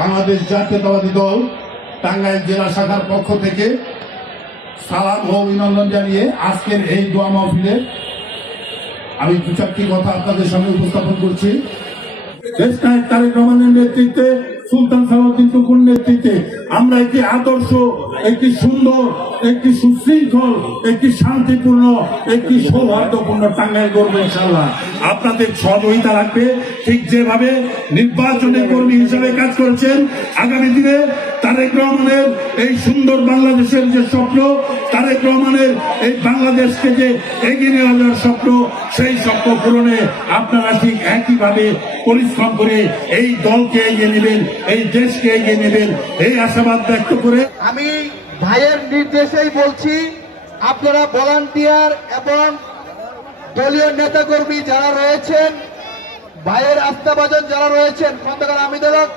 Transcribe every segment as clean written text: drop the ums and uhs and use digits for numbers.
বাংলাদেশ জাতীয়তাবাদী দল টাঙ্গাইল জেলা শাখার পক্ষ থেকে সালাম ও অভিনন্দন জানিয়ে আজকের এই দোয়া মাহফিলে আমি দু চারটি কথা আপনাদের সামনে উপস্থাপন করছি। দেশ নায়ক তারেক রহমানের নেতৃত্বে, সুলতান সালাউদ্দিন টুকুর নেতৃত্বে আমরা একটি আদর্শ, একটি সুন্দর, একটি সুশৃঙ্খল, একটি শান্তিপূর্ণ, একটি সৌহার্দ্যপূর্ণ টাঙ্গাইল গড়ব ইনশাআল্লাহ। আপনাদের সহযোগিতা রাখবে। ঠিক যেভাবে নির্বাচনের কর্মী হিসাবে কাজ করেছেন, আগামী দিনে তারেক রহমানের এই সুন্দর বাংলাদেশের যে স্বপ্ন, তারেক রহমানের এই বাংলাদেশকে যে এগিয়ে নিয়ে যাওয়ার স্বপ্ন, সেই স্বপ্ন পূরণে আপনারা ঠিক একইভাবে পরিশ্রম করে এই দলকে এগিয়ে নেবেন, এই দেশকে এগিয়ে নেবেন, এই আশাবাদ ব্যক্ত করে আমি ভাইয়ের নির্দেশেই বলছি, আপনারা ভলান্টিয়ার এবং দলীয় নেতাকর্মী যারা রয়েছেন, ভাইয়ের আস্থাভাজন যারা রয়েছেন, খন্দকার আমিনুল হক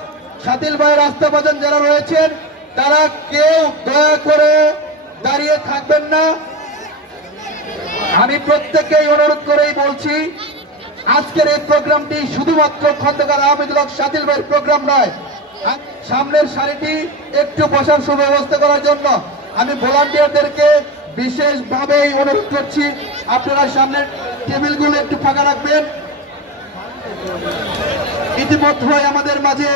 শাতিল ভাইয়ের আস্থাভাজন যারা রয়েছেন, তারা কেউ দয়া করে দাঁড়িয়ে থাকবেন না। আমি প্রত্যেককেই অনুরোধ করেই বলছি, আজকের এই প্রোগ্রামটি শুধুমাত্র খন্দকার আমিনুল হক শাতিল ভাইয়ের প্রোগ্রাম নয়। সামনের সারিটি একটু বসার সুব্যবস্থা করার জন্য আমি ভলান্টিয়ারদেরকে বিশেষভাবে অনুরোধ করছি, আপনারা সামনের টেবিলগুলো একটু ফাঁকা রাখবেন। ইতিমধ্যে আমাদের মাঝে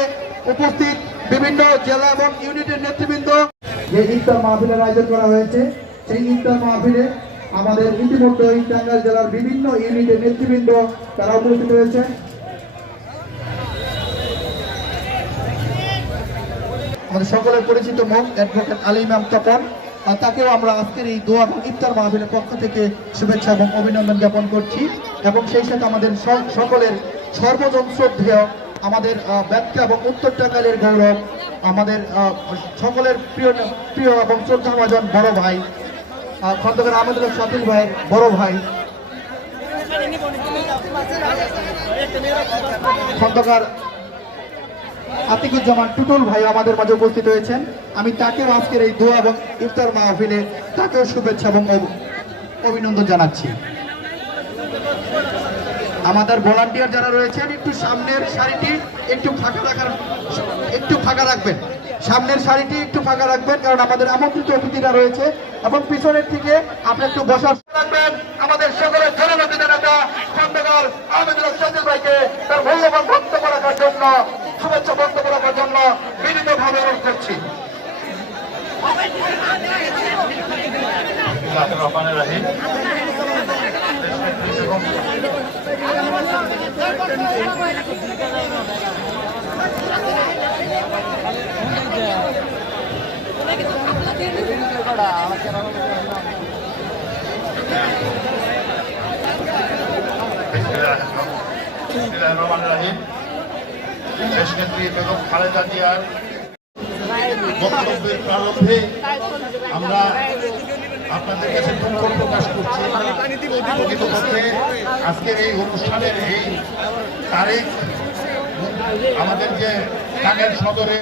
উপস্থিত বিভিন্ন জেলা এবং ইউনিটের নেতৃবৃন্দ। যে ইফতার মাহফিলের আয়োজন করা হয়েছে, সেই ইফতার মাহফিলে আমাদের ইতিমধ্যে টাঙ্গাইল জেলার বিভিন্ন ইউনিটের নেতৃবৃন্দ তারা উপস্থিত হয়েছে। আমাদের সকলের পরিচিত মুখ অ্যাডভোকেট আলী ইমাম তপন, তাকেও আমরা আজকের এই দোয়া এবং ইফতার মাহফিলের পক্ষ থেকে শুভেচ্ছা এবং অভিনন্দন জ্ঞাপন করছি। এবং সেই সাথে আমাদের সকলের সর্বজন শ্রদ্ধেয়, আমাদের ব্যাখ্যা এবং উত্তর টাঙ্গাইলের গৌরব, আমাদের সকলের প্রিয় এবং শ্রদ্ধাভাজন বড় ভাই খন্দকার আমিনুল হক শাতিল ভাইয়ের বড় ভাই খন্দকার আতিকুজ্জামান টুটুল ভাই আমাদের মাঝে উপস্থিত হয়েছেন। আমি তাকেও আজকের এই দোয়া এবং ইফতার মাহফিলে তাকেও শুভেচ্ছা এবং অভিনন্দন জানাচ্ছি। আমাদের ভলান্টিয়ার যারা রয়েছেন, একটু সামনের সারিটি একটু ফাঁকা রাখবেন, সামনের সারিটি একটু ফাঁকা রাখবেন, কারণ আমাদের আমন্ত্রিত অতিথিরা রয়েছে। এবং পিছনের থেকে আপনি একটু বসার রাখবেন। আমাদের সকলের জনপ্রিয় নেতা খন্দকার আমিনুল হক শাতিল ভাইকে তার মূল্যবান বক্তব্য রাখার জন্য, শুভেচ্ছা বক্তব্য রাখার জন্য বিনীতভাবে অনুরোধ করছি। দেশনেত্রী বেগম খালেদা জিয়ার বক্তব্যের প্রারম্ভে আমরা আপনাদের কাছে দুঃখ প্রকাশ করছি। প্রকৃতপক্ষে আজকের এই অনুষ্ঠানের এই তারিখ আমাদের যে টাঙ্গাইল সদরে